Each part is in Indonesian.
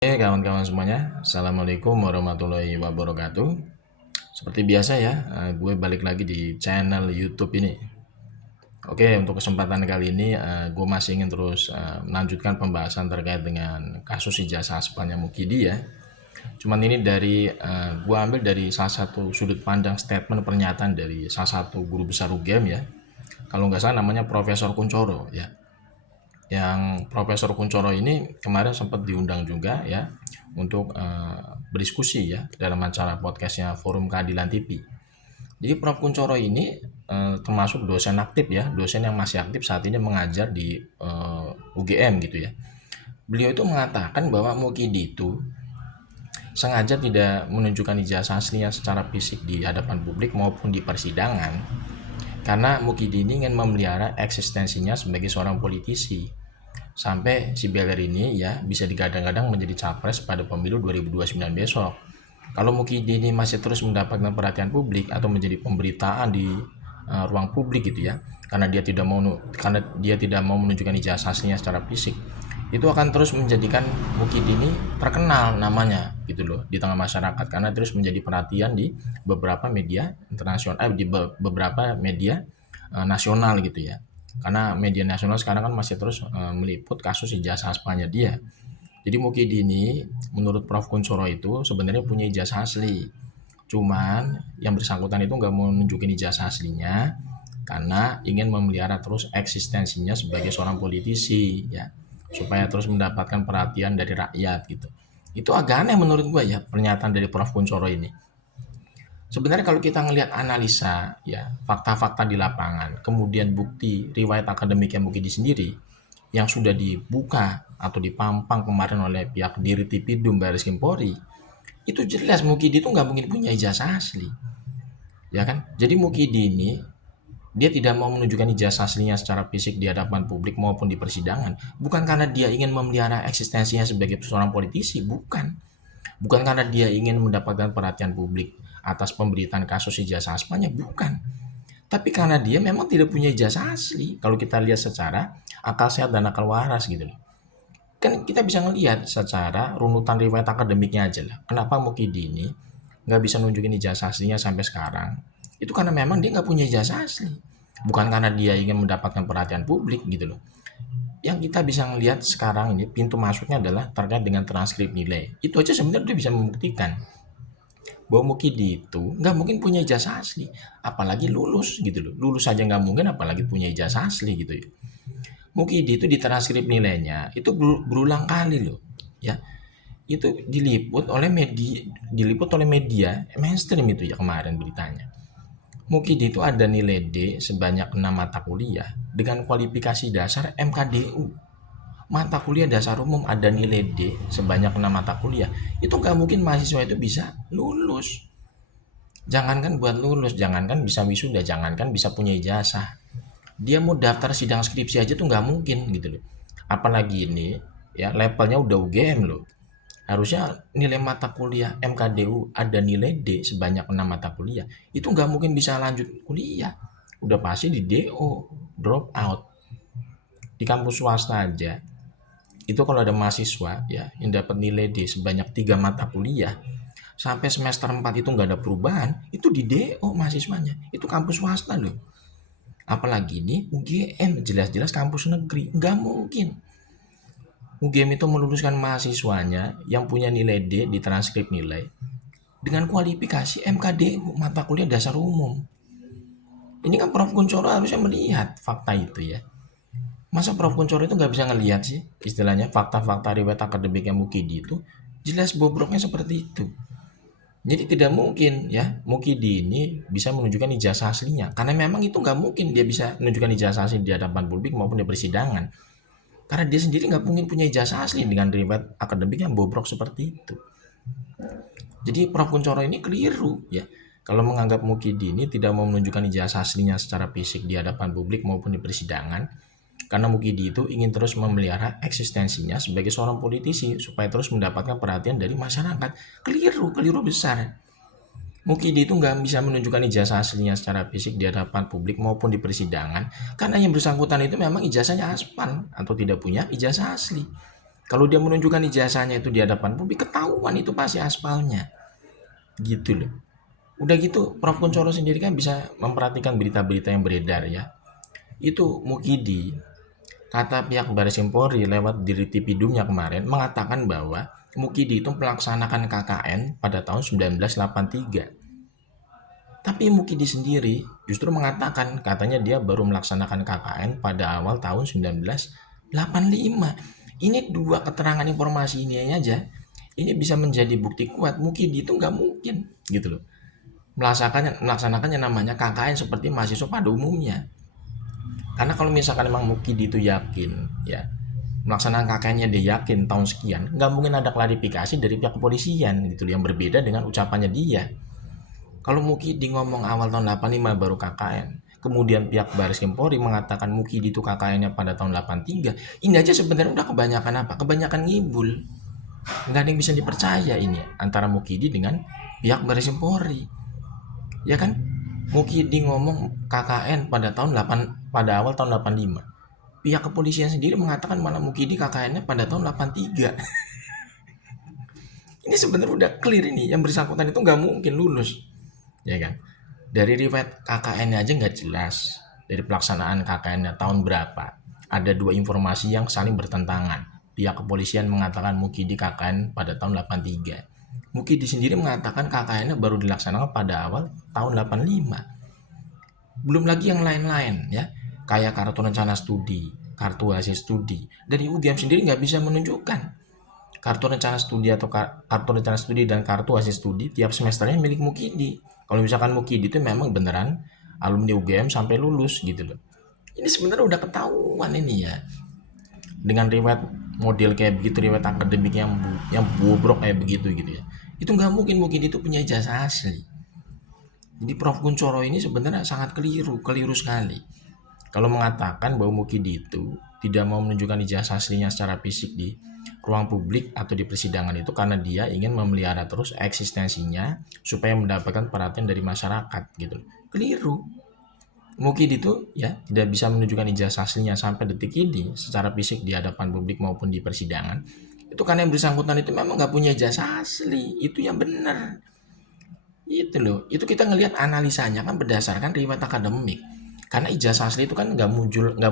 Kawan-kawan semuanya, Assalamualaikum warahmatullahi wabarakatuh. Seperti biasa ya, gue balik lagi di channel YouTube ini. Oke, untuk kesempatan kali ini gue masih ingin terus melanjutkan pembahasan terkait dengan kasus ijazah aspalnya Mukidi ya. Cuman ini gue ambil dari salah satu sudut pandang statement pernyataan dari salah satu guru besar UGM ya. Kalau nggak salah namanya Profesor Kuncoro ya. Yang Profesor Kuncoro ini kemarin sempat diundang juga ya untuk berdiskusi ya dalam acara podcastnya Forum Keadilan TV. Jadi Prof Kuncoro ini termasuk dosen aktif ya, dosen yang masih aktif saat ini mengajar di UGM gitu ya. Beliau itu mengatakan bahwa Mukidi itu sengaja tidak menunjukkan ijazah aslinya secara fisik di hadapan publik maupun di persidangan karena Mukidi ini ingin memelihara eksistensinya sebagai seorang politisi sampai si Beler ini ya bisa digadang-gadang menjadi capres pada pemilu 2029 besok. Kalau Mukidi ini masih terus mendapatkan perhatian publik atau menjadi pemberitaan di ruang publik gitu ya, karena dia tidak mau menunjukkan ijazah aslinya secara fisik, itu akan terus menjadikan Mukidi ini terkenal namanya gitu loh di tengah masyarakat karena terus menjadi perhatian di beberapa media internasional, di beberapa media nasional gitu ya. Karena media nasional sekarang kan masih terus meliput kasus ijazah aspalnya dia. Jadi Mukidi ini menurut Prof Kuncoro itu sebenarnya punya ijazah asli. Cuman yang bersangkutan itu nggak mau nunjukin ijazah aslinya karena ingin memelihara terus eksistensinya sebagai seorang politisi ya, supaya terus mendapatkan perhatian dari rakyat gitu. Itu agak aneh menurut gua ya pernyataan dari Prof Kuncoro ini. Sebenarnya kalau kita ngelihat analisa ya fakta-fakta di lapangan, kemudian bukti riwayat akademik yang Mukidi sendiri yang sudah dibuka atau dipampang kemarin oleh pihak Dirtipidum Baris Krim Polri, itu jelas Mukidi itu nggak mungkin punya ijazah asli, ya kan? Jadi Mukidi ini dia tidak mau menunjukkan ijazah aslinya secara fisik di hadapan publik maupun di persidangan, bukan karena dia ingin memelihara eksistensinya sebagai seorang politisi, bukan karena dia ingin mendapatkan perhatian publik atas pemberitaan kasus ijazah aspalnya, bukan. Tapi karena dia memang tidak punya ijazah asli. Kalau kita lihat secara akal sehat dan akal waras gitu loh. Kan kita bisa ngelihat secara runutan riwayat akademiknya aja lah. Kenapa Mukidi ini nggak bisa nunjukin ijazah aslinya sampai sekarang? Itu karena memang dia nggak punya ijazah asli. Bukan karena dia ingin mendapatkan perhatian publik gitu loh. Yang kita bisa ngelihat sekarang ini pintu masuknya adalah terkait dengan transkrip nilai. Itu aja sebenarnya dia bisa membuktikan bahwa Mukidi itu nggak mungkin punya ijazah asli, apalagi lulus gitu loh. Lulus saja nggak mungkin, apalagi punya ijazah asli gitu ya. Mukidi itu di transkrip nilainya itu berulang kali loh, ya. Itu diliput oleh media mainstream itu ya kemarin beritanya. Mukidi itu ada nilai D sebanyak 6 mata kuliah dengan kualifikasi dasar MKDU. Mata kuliah dasar umum ada nilai D sebanyak 6 mata kuliah. Itu nggak mungkin mahasiswa itu bisa lulus. Jangankan buat lulus, jangankan bisa wisuda, jangankan bisa punya ijazah. Dia mau daftar sidang skripsi aja tuh nggak mungkin gitu loh. Apalagi ini ya levelnya udah UGM loh. Harusnya nilai mata kuliah MKDU ada nilai D sebanyak 6 mata kuliah. Itu nggak mungkin bisa lanjut kuliah. Udah pasti di DO, drop out. Di kampus swasta aja. Itu kalau ada mahasiswa ya yang dapat nilai D sebanyak 3 mata kuliah, sampai semester 4 itu nggak ada perubahan, itu di DO mahasiswanya. Itu kampus swasta loh. Apalagi ini UGM, jelas-jelas kampus negeri. Nggak mungkin. UGM itu meluluskan mahasiswanya yang punya nilai D di transkrip nilai dengan kualifikasi MKDU, mata kuliah dasar umum. Ini kan Prof. Kuncoro harusnya melihat fakta itu ya. Masa Prof. Kuncoro itu nggak bisa ngelihat sih istilahnya fakta-fakta riwayat akademiknya Mukidi itu jelas bobroknya seperti itu. Jadi tidak mungkin ya Mukidi ini bisa menunjukkan ijazah aslinya karena memang itu nggak mungkin dia bisa menunjukkan ijazah asli di hadapan publik maupun di persidangan karena dia sendiri nggak mungkin punya ijazah asli dengan riwayat akademik yang bobrok seperti itu. Jadi Prof. Kuncoro ini keliru ya kalau menganggap Mukidi ini tidak mau menunjukkan ijazah aslinya secara fisik di hadapan publik maupun di persidangan karena Mukidi itu ingin terus memelihara eksistensinya sebagai seorang politisi supaya terus mendapatkan perhatian dari masyarakat. Keliru besar. Mukidi itu nggak bisa menunjukkan ijazah aslinya secara fisik di hadapan publik maupun di persidangan karena yang bersangkutan itu memang ijazahnya aspal atau tidak punya ijazah asli. Kalau dia menunjukkan ijazahnya itu di hadapan publik, ketahuan itu pasti aspalnya. Gitu loh. Udah gitu, Prof. Kuncoro sendiri kan bisa memperhatikan berita-berita yang beredar ya. Itu Mukidi, kata pihak Baris Krim Polri lewat Dirut Tipidumnya kemarin mengatakan bahwa Mukidi itu melaksanakan KKN pada tahun 1983. Tapi Mukidi sendiri justru mengatakan katanya dia baru melaksanakan KKN pada awal tahun 1985. Ini dua keterangan informasi ini aja, ini bisa menjadi bukti kuat Mukidi itu nggak mungkin gitu loh melaksanakannya namanya KKN seperti mahasiswa pada umumnya. Karena kalau misalkan memang Mukidi itu yakin ya melaksanakan KKN-nya dia yakin tahun sekian, nggak mungkin ada klarifikasi dari pihak kepolisian gitu yang berbeda dengan ucapannya dia. Kalau Mukidi ngomong awal tahun 85 baru KKN, kemudian pihak Baris Krim Polri mengatakan Mukidi itu KKN-nya pada tahun 83, ini aja sebenarnya udah kebanyakan apa? Kebanyakan ngibul. Nggak ada yang bisa dipercaya ini antara Mukidi dengan pihak Baris Krim Polri. Ya kan? Mukidi ngomong KKN pada awal tahun 85. Pihak kepolisian sendiri mengatakan mana Mukidi KKN-nya pada tahun 83. Ini sebenarnya udah clear ini, yang bersangkutan itu nggak mungkin lulus. Ya kan? Dari riwayat KKN-nya aja nggak jelas. Dari pelaksanaan KKN-nya tahun berapa. Ada dua informasi yang saling bertentangan. Pihak kepolisian mengatakan Mukidi KKN pada tahun 83. Mukidi sendiri mengatakan KKN-nya baru dilaksanakan pada awal tahun 85. Belum lagi yang lain-lain ya, kayak kartu rencana studi, kartu hasil studi. Dari UGM sendiri nggak bisa menunjukkan kartu rencana studi atau kartu rencana studi dan kartu hasil studi tiap semesternya milik Mukidi. Kalau misalkan Mukidi itu memang beneran alumni UGM sampai lulus gitu loh. Ini sebenarnya udah ketahuan ini ya. Dengan riwayat model kayak begitu, riwayat akademik yang bobrok kayak begitu gitu ya. Itu nggak mungkin itu punya ijazah asli. Jadi Prof. Kuncoro ini sebenarnya sangat keliru sekali. Kalau mengatakan bahwa Mukidi itu tidak mau menunjukkan ijazah aslinya secara fisik di ruang publik atau di persidangan itu karena dia ingin memelihara terus eksistensinya supaya mendapatkan perhatian dari masyarakat gitu. Keliru. Mukidi itu ya tidak bisa menunjukkan ijazah aslinya sampai detik ini secara fisik di hadapan publik maupun di persidangan. Itu karena yang bersangkutan itu memang nggak punya ijazah asli. Itu yang benar. Itu loh, itu kita ngelihat analisanya kan berdasarkan riwayat akademik. Karena ijazah asli itu kan nggak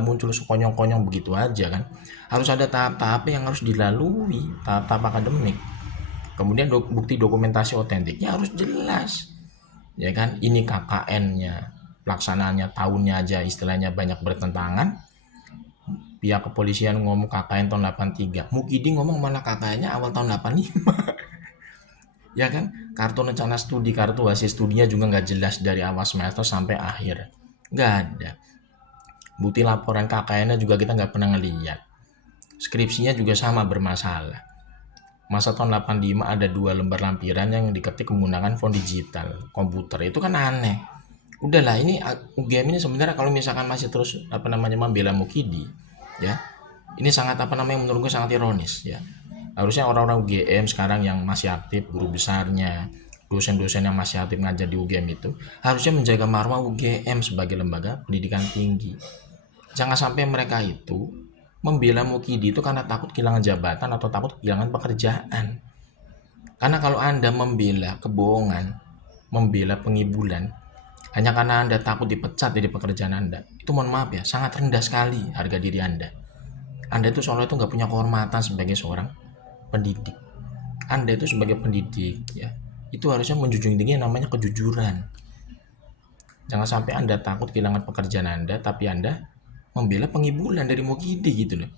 muncul sekonyong-konyong begitu aja kan. Harus ada tahap-tahap yang harus dilalui, tahap-tahap akademik. Kemudian bukti dokumentasi otentiknya harus jelas. Ya kan, ini KKN-nya, pelaksanaannya tahunnya aja istilahnya banyak bertentangan. Pihak kepolisian ngomong KKN tahun 83, Mukidi ngomong malah KKN-nya awal tahun 85. Ya kan, kartu rencana studi, kartu hasil studinya juga nggak jelas dari awal semester sampai akhir, nggak ada. Bukti laporan KKN-nya juga kita nggak pernah ngeliat. Skripsinya juga sama bermasalah. Masa tahun 85 ada 2 lembar lampiran yang diketik menggunakan font digital komputer, itu kan aneh. Udahlah, ini UGM ini sebenarnya kalau misalkan masih terus membela Mukidi ya, ini sangat menurut gue sangat ironis ya. Harusnya orang-orang UGM sekarang yang masih aktif, guru besarnya, dosen-dosen yang masih aktif ngajar di UGM itu harusnya menjaga marwah UGM sebagai lembaga pendidikan tinggi. Jangan sampai mereka itu membela Mukidi itu karena takut kehilangan jabatan atau takut kehilangan pekerjaan. Karena kalau Anda membela kebohongan, membela pengibulan, hanya karena Anda takut dipecat dari pekerjaan Anda, itu mohon maaf ya, sangat rendah sekali harga diri Anda. Anda itu soalnya itu nggak punya kehormatan sebagai seorang pendidik. Anda itu sebagai pendidik ya, itu harusnya menjunjung tinggi yang namanya kejujuran. Jangan sampai Anda takut kehilangan pekerjaan Anda tapi Anda membela pengibulan dari Mukidi gitu loh.